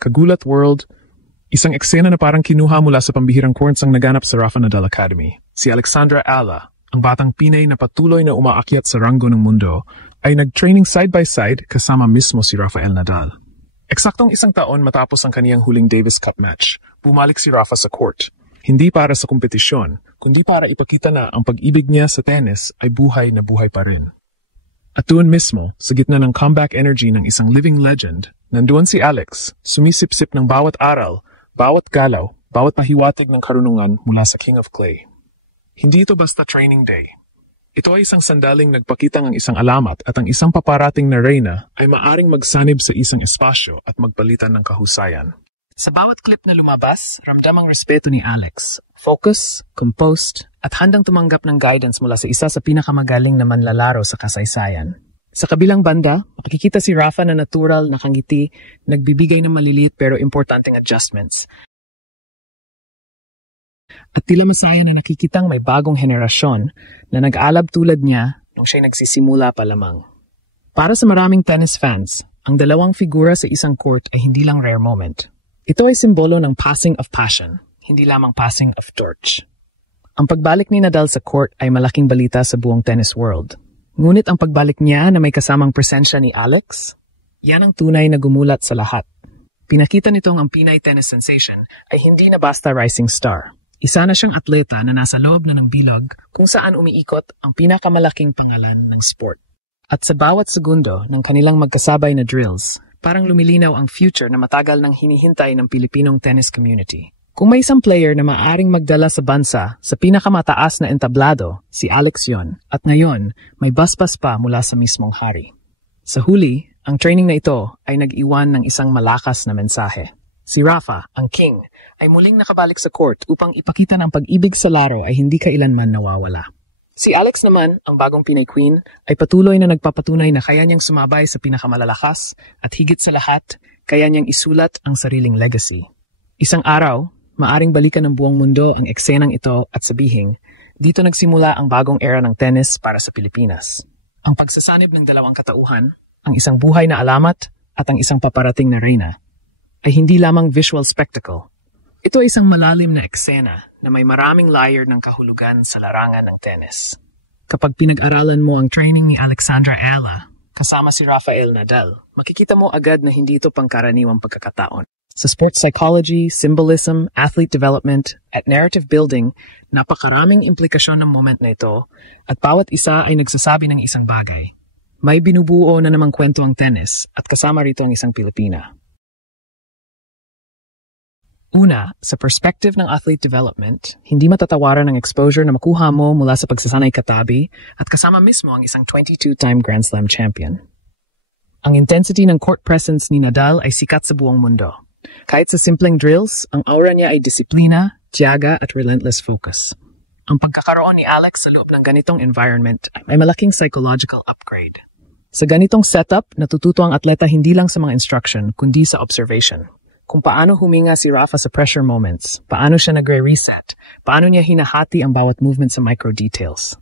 Kagulat World, isang eksena na parang kinuha mula sa pambihirang courts ang naganap sa Rafa Nadal Academy. Si Alexandra Ala, ang batang Pinay na patuloy na umaakyat sa ranggo ng mundo, ay nag-training side-by-side kasama mismo si Rafael Nadal. Eksaktong isang taon matapos ang kaniyang huling Davis Cup match, bumalik si Rafa sa court. Hindi para sa kompetisyon, kundi para ipakita na ang pag-ibig niya sa tennis ay buhay na buhay pa rin. At doon mismo, sa gitna ng comeback energy ng isang living legend, nandoon si Alex, sumisip-sip ng bawat aral, bawat galaw, bawat pahiwatig ng karunungan mula sa King of Clay. Hindi ito basta training day. Ito ay isang sandaling nagpakita ng isang alamat at ang isang paparating na reyna ay maaring magsanib sa isang espasyo at magpalitan ng kahusayan. Sa bawat clip na lumabas, ramdam ang respeto ni Alex. Focus, composed, at handang tumanggap ng guidance mula sa isa sa pinakamagaling na manlalaro sa kasaysayan. Sa kabilang banda, makikita si Rafa na natural, nakangiti, nagbibigay ng maliliit pero importanteng adjustments. At tila masaya na nakikitang may bagong henerasyon na nag-alab tulad niya nung siya'y nagsisimula pa lamang. Para sa maraming tennis fans, ang dalawang figura sa isang court ay hindi lang rare moment. Ito ay simbolo ng passing of passion, hindi lamang passing of torch. Ang pagbalik ni Nadal sa court ay malaking balita sa buong tennis world. Ngunit ang pagbalik niya na may kasamang presensya ni Alex, yan ang tunay na gumulat sa lahat. Pinakita nitong ang Pinay tennis sensation ay hindi na basta rising star. Isa na siyang atleta na nasa loob na ng bilog kung saan umiikot ang pinakamalaking pangalan ng sport. At sa bawat segundo ng kanilang magkasabay na drills, parang lumilinaw ang future na matagal nang hinihintay ng Pilipinong tennis community. Kung may isang player na maaaring magdala sa bansa sa pinakamataas na entablado, si Alex yon. At ngayon, may basbas pa mula sa mismong hari. Sa huli, ang training na ito ay nag-iwan ng isang malakas na mensahe. Si Rafa, ang king, ay muling nakabalik sa court upang ipakita ng pag-ibig sa laro ay hindi kailanman nawawala. Si Alex naman, ang bagong Pinay Queen, ay patuloy na nagpapatunay na kaya niyang sumabay sa pinakamalalakas at higit sa lahat, kaya niyang isulat ang sariling legacy. Isang araw, maaring balikan ng buong mundo ang eksenang ito at sabihing, dito nagsimula ang bagong era ng tennis para sa Pilipinas. Ang pagsasanib ng dalawang katauhan, ang isang buhay na alamat at ang isang paparating na reyna, ay hindi lamang visual spectacle. Ito ay isang malalim na eksena na may maraming layer ng kahulugan sa larangan ng tennis. Kapag pinag-aralan mo ang training ni Alexandra Ala, kasama si Rafael Nadal, makikita mo agad na hindi ito pangkaraniwang pagkakataon. Sa sports psychology, symbolism, athlete development, at narrative building, napakaraming implikasyon ng moment na ito at bawat isa ay nagsasabi ng isang bagay. May binubuo na namang kwento ang tennis at kasama rito ang isang Pilipina. Una, sa perspective ng athlete development, hindi matatawaran ang exposure na makuha mo mula sa pagsasanay katabi at kasama mismo ang isang 22-time Grand Slam champion. Ang intensity ng court presence ni Nadal ay sikat sa buong mundo. Kahit sa simpleng drills, ang aura niya ay disiplina, tiyaga at relentless focus. Ang pagkakaroon ni Alex sa loob ng ganitong environment ay malaking psychological upgrade. Sa ganitong setup, natututo ang atleta hindi lang sa mga instruction, kundi sa observation. Kung paano huminga si Rafa sa pressure moments, paano siya nagre-reset, paano niya hinahati ang bawat movement sa micro-details.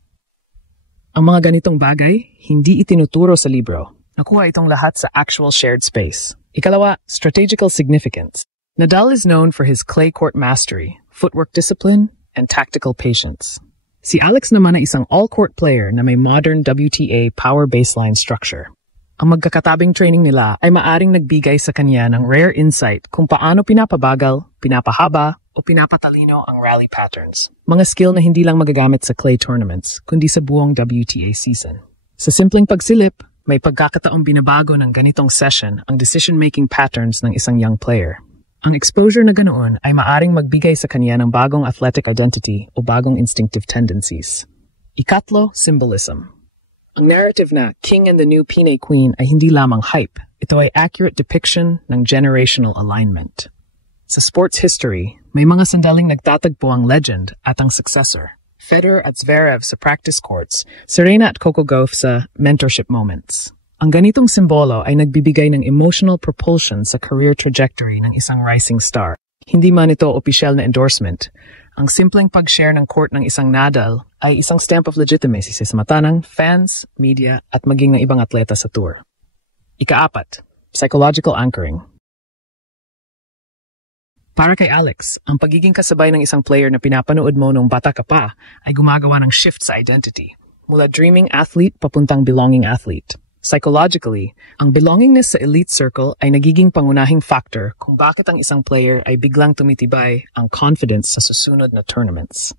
Ang mga ganitong bagay, hindi itinuturo sa libro. Nakuha itong lahat sa actual shared space. Ikalawa, strategical significance. Nadal is known for his clay court mastery, footwork discipline, and tactical patience. Si Alex naman ay isang all-court player na may modern WTA power baseline structure. Ang magkakatabing training nila ay maaring nagbigay sa kanya ng rare insight kung paano pinapabagal, pinapahaba, o pinapatalino ang rally patterns. Mga skill na hindi lang magagamit sa clay tournaments, kundi sa buong WTA season. Sa simpleng pagsilip, may pagkakataong binabago ng ganitong session ang decision-making patterns ng isang young player. Ang exposure na ganoon ay maaring magbigay sa kanya ng bagong athletic identity o bagong instinctive tendencies. Ikatlo, symbolism. Ang narrative na King and the New Pinay Queen ay hindi lamang hype. Ito ay accurate depiction ng generational alignment. Sa sports history, may mga sandaling nagtatagpo ang legend at ang successor. Federer at Zverev sa practice courts, Serena at Coco Gauff sa mentorship moments. Ang ganitong simbolo ay nagbibigay ng emotional propulsion sa career trajectory ng isang rising star. Hindi man ito opisyal na endorsement. Ang simpleng pag-share ng court ng isang Nadal ay isang stamp of legitimacy sa mata ng fans, media, at maging ng ibang atleta sa tour. Ika-4, psychological anchoring. Para kay Alex, ang pagiging kasabay ng isang player na pinapanood mo nung bata ka pa ay gumagawa ng shift sa identity. Mula dreaming athlete papuntang belonging athlete. Psychologically, ang belongingness sa elite circle ay nagiging pangunahing factor kung bakit ang isang player ay biglang tumitibay ang confidence sa susunod na tournaments.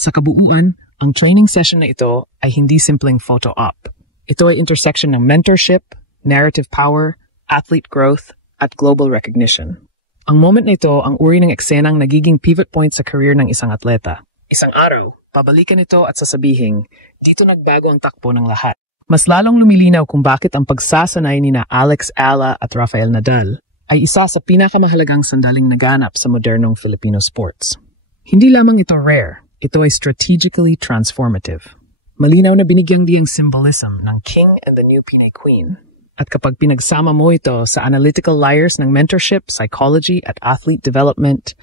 Sa kabuuan, ang training session na ito ay hindi simpleng photo op. Ito ay intersection ng mentorship, narrative power, athlete growth, at global recognition. Ang moment na ito ang uri ng eksenang nagiging pivot point sa career ng isang atleta. Isang araw, pabalikan ito at sasabihin, dito nagbago ang takbo ng lahat. Mas lalong lumilinaw kung bakit ang pagsasanay ni na Alex Ala at Rafael Nadal ay isa sa pinakamahalagang sandaling naganap sa modernong Filipino sports. Hindi lamang ito rare, ito ay strategically transformative. Malinaw na binigyang diyang symbolism ng King and the New Pinay Queen. At kapag pinagsama mo ito sa analytical layers ng mentorship, psychology at athlete development,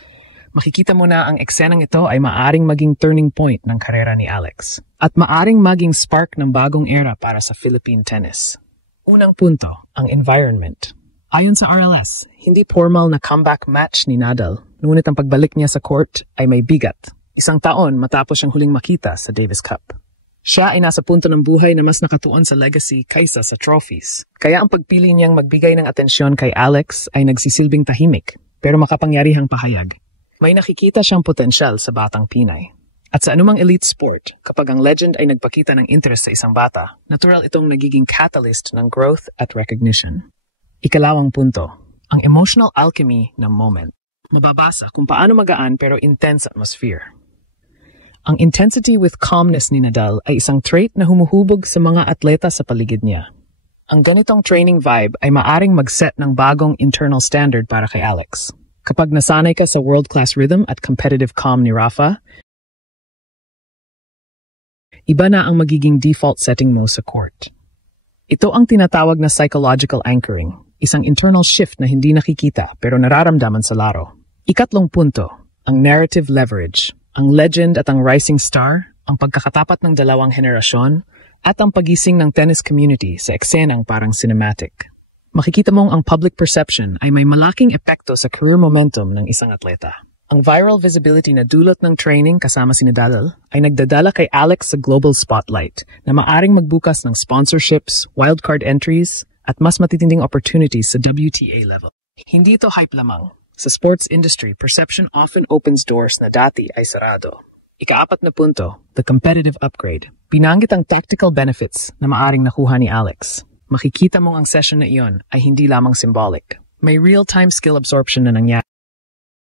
makikita mo na ang eksenang ito ay maaring maging turning point ng karera ni Alex. At maaring maging spark ng bagong era para sa Philippine tennis. Unang punto, ang environment. Ayon sa RLS, hindi formal na comeback match ni Nadal, ngunit ang pagbalik niya sa court ay may bigat. 1 taon matapos siyang huling makita sa Davis Cup. Siya ay nasa punto ng buhay na mas nakatuon sa legacy kaysa sa trophies. Kaya ang pagpili niyang magbigay ng atensyon kay Alex ay nagsisilbing tahimik, pero makapangyarihang pahayag. May nakikita siyang potensyal sa batang Pinay. At sa anumang elite sport, kapag ang legend ay nagpakita ng interest sa isang bata, natural itong nagiging catalyst ng growth at recognition. Ikalawang punto, ang emotional alchemy ng moment. Mababasa kung paano magaan pero intense atmosphere. Ang intensity with calmness ni Nadal ay isang trait na humuhubog sa mga atleta sa paligid niya. Ang ganitong training vibe ay maaring mag-set ng bagong internal standard para kay Alex. Kapag nasanay ka sa world-class rhythm at competitive calm ni Rafa, iba na ang magiging default setting mo sa court. Ito ang tinatawag na psychological anchoring, isang internal shift na hindi nakikita pero nararamdaman sa laro. Ikatlong punto, ang narrative leverage. Ang legend at ang rising star, ang pagkakatapat ng dalawang henerasyon, at ang pagising ng tennis community sa eksenang parang cinematic. Makikita mong ang public perception ay may malaking epekto sa career momentum ng isang atleta. Ang viral visibility na dulot ng training kasama si Nadal ay nagdadala kay Alex sa global spotlight na maaring magbukas ng sponsorships, wildcard entries, at mas matitinding opportunities sa WTA level. Hindi ito hype lamang. Sa sports industry, perception often opens doors na dati ay sarado. Ika-4 na punto, the competitive upgrade. Binanggit ang tactical benefits na maaring nakuha ni Alex. Makikita mong ang session na iyon ay hindi lamang symbolic. May real-time skill absorption na nangyari.